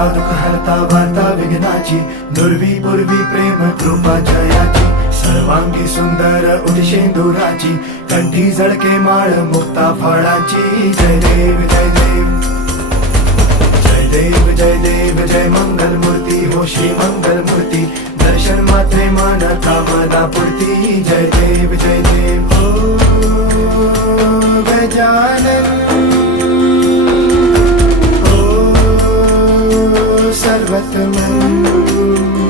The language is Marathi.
हरता दुःख हरता वार्ता विघ्नाची, दुर्वी पूर्वी प्रेम कृपा जयाची, सर्वांगी सुंदर उदिशेंदुराची, कंठी झळके माळ मुक्ता फळाची. जय देव जय देव जय देव जय देव जय मंगल मूर्ती हो श्री मंगल मूर्ती, दर्शन मात्रे मन कामना पूर्ती. जय देव जय देव हो गजानन हो सर्वतमन.